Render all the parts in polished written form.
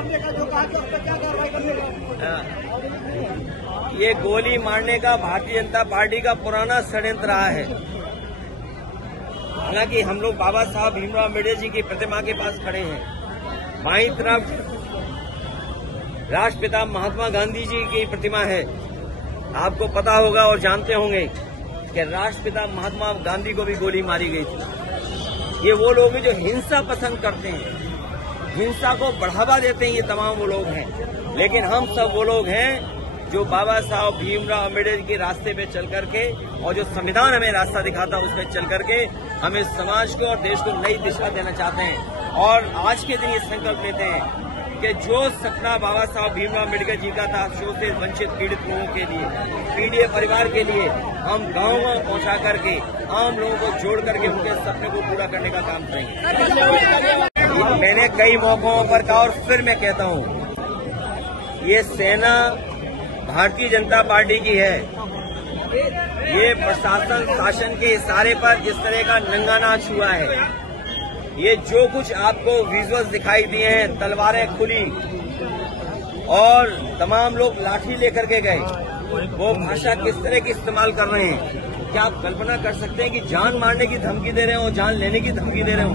मारने का जो कहा था उस पर क्या कार्रवाई करेंगे? ये गोली मारने का भारतीय जनता पार्टी का पुराना षड्यंत्र रहा है। हालांकि हम लोग बाबा साहब भीमराव अम्बेडकर जी की प्रतिमा के पास खड़े हैं। बाईं तरफ राष्ट्रपिता महात्मा गांधी जी की प्रतिमा है। आपको पता होगा और जानते होंगे कि राष्ट्रपिता महात्मा गांधी को भी गोली मारी गई थी। ये वो लोग हैं जो हिंसा पसंद करते हैं, हिंसा को बढ़ावा देते हैं। ये तमाम वो लोग हैं, लेकिन हम सब वो लोग हैं जो बाबा साहब भीमराव अम्बेडकर के रास्ते पे चल करके और जो संविधान हमें रास्ता दिखाता है उस पर चल करके हम इस समाज को और देश को नई दिशा देना चाहते हैं। और आज के दिन ये संकल्प लेते हैं कि जो सपना बाबा साहब भीमराव अम्बेडकर जी का था शोषित वंचित पीड़ित लोगों के लिए, पीड़ित परिवार के लिए, हम गाँव-गाँव पहुंचा करके आम लोगों को जोड़ करके उनके सपने को पूरा करने का काम करेंगे। मैंने कई मौकों पर कहा और फिर मैं कहता हूं, ये सेना भारतीय जनता पार्टी की है। ये प्रशासन शासन के इशारे पर इस तरह का नंगा नाच हुआ है। ये जो कुछ आपको विजुअल्स दिखाई दिए हैं, तलवारें खुली और तमाम लोग लाठी लेकर के गए, वो भाषा किस तरह की इस्तेमाल कर रहे हैं। क्या आप कल्पना कर सकते हैं कि जान मारने की धमकी दे रहे हो, जान लेने की धमकी दे रहे हो?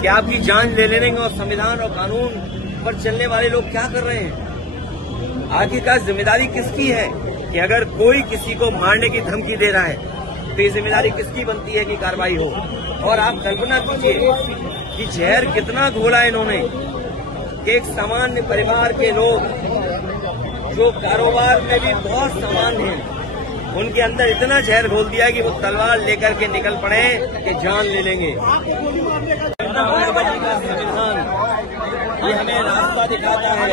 क्या आपकी जान ले लेने और संविधान और कानून पर चलने वाले लोग क्या कर रहे हैं? आखिरकार जिम्मेदारी किसकी है कि अगर कोई किसी को मारने की धमकी दे रहा है तो ये जिम्मेदारी किसकी बनती है कि कार्रवाई हो? और आप कल्पना कीजिए कि जहर कितना घोला इन्होंने कि एक सामान्य परिवार के लोग जो कारोबार में भी बहुत सामान्य हैं, उनके अंदर इतना जहर घोल दिया कि वो तलवार लेकर के निकल पड़े कि जान ले लेंगे। संविधान ये हमें रास्ता दिखाता है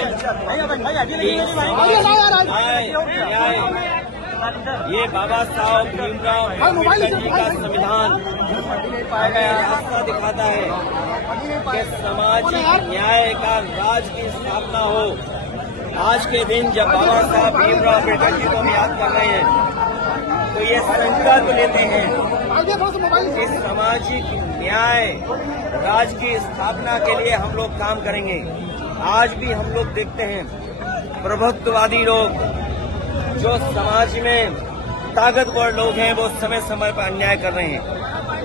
ये बाबा साहब भीमराव अम्बेडकर जी का संविधान हमें रास्ता दिखाता है कि सामाजिक न्याय का राज की स्थापना हो। आज के दिन जब बाबा साहब भीमराव अम्बेडकर जी को हम याद कर रहे हैं तो ये संकल्प लेते हैं कि सामाजिक न्याय राज की स्थापना के लिए हम लोग काम करेंगे। आज भी हम लोग देखते हैं प्रभुत्ववादी लोग जो समाज में ताकतवर लोग हैं वो समय समय पर अन्याय कर रहे हैं।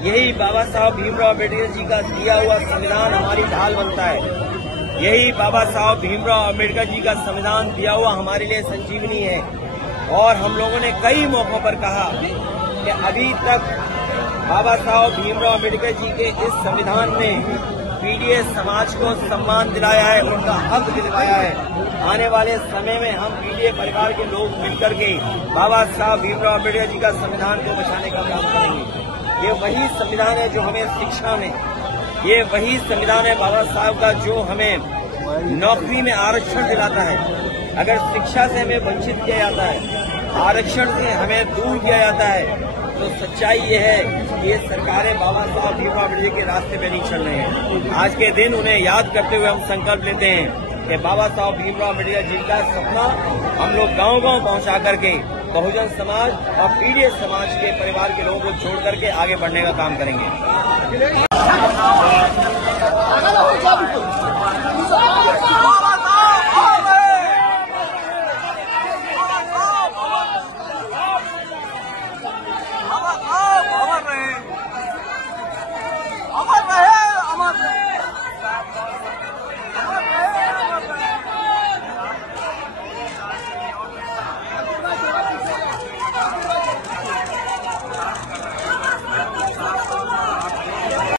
यही बाबा साहब भीमराव अम्बेडकर जी का दिया हुआ संविधान हमारी ढाल बनता है। यही बाबा साहब भीमराव अम्बेडकर जी का संविधान दिया हुआ हमारे लिए संजीवनी है। और हम लोगों ने कई मौकों पर कहा कि अभी तक बाबा साहब भीमराव अम्बेडकर जी के इस संविधान ने पीड़ित समाज को सम्मान दिलाया है, उनका हक दिलवाया है। आने वाले समय में हम पीड़ित परिवार के लोग मिलकर के बाबा साहब भीमराव अम्बेडकर जी का संविधान को बचाने का काम करेंगे। ये वही संविधान है जो हमें शिक्षा में, ये वही संविधान है बाबा साहब का जो हमें नौकरी में आरक्षण दिलाता है। अगर शिक्षा से हमें वंचित किया जाता है, आरक्षण से हमें दूर किया जाता है, तो सच्चाई ये है कि ये सरकारें बाबा साहब भीमराव अम्बेडकर के रास्ते पे नहीं चल रहे हैं। आज के दिन उन्हें याद करते हुए हम संकल्प लेते हैं कि बाबा साहब भीमराव अम्बेडकर जी का सपना हम लोग गांव-गांव पहुंचा करके बहुजन समाज और पीड़ित समाज के परिवार के लोगों को जोड़ करके आगे बढ़ने का काम करेंगे।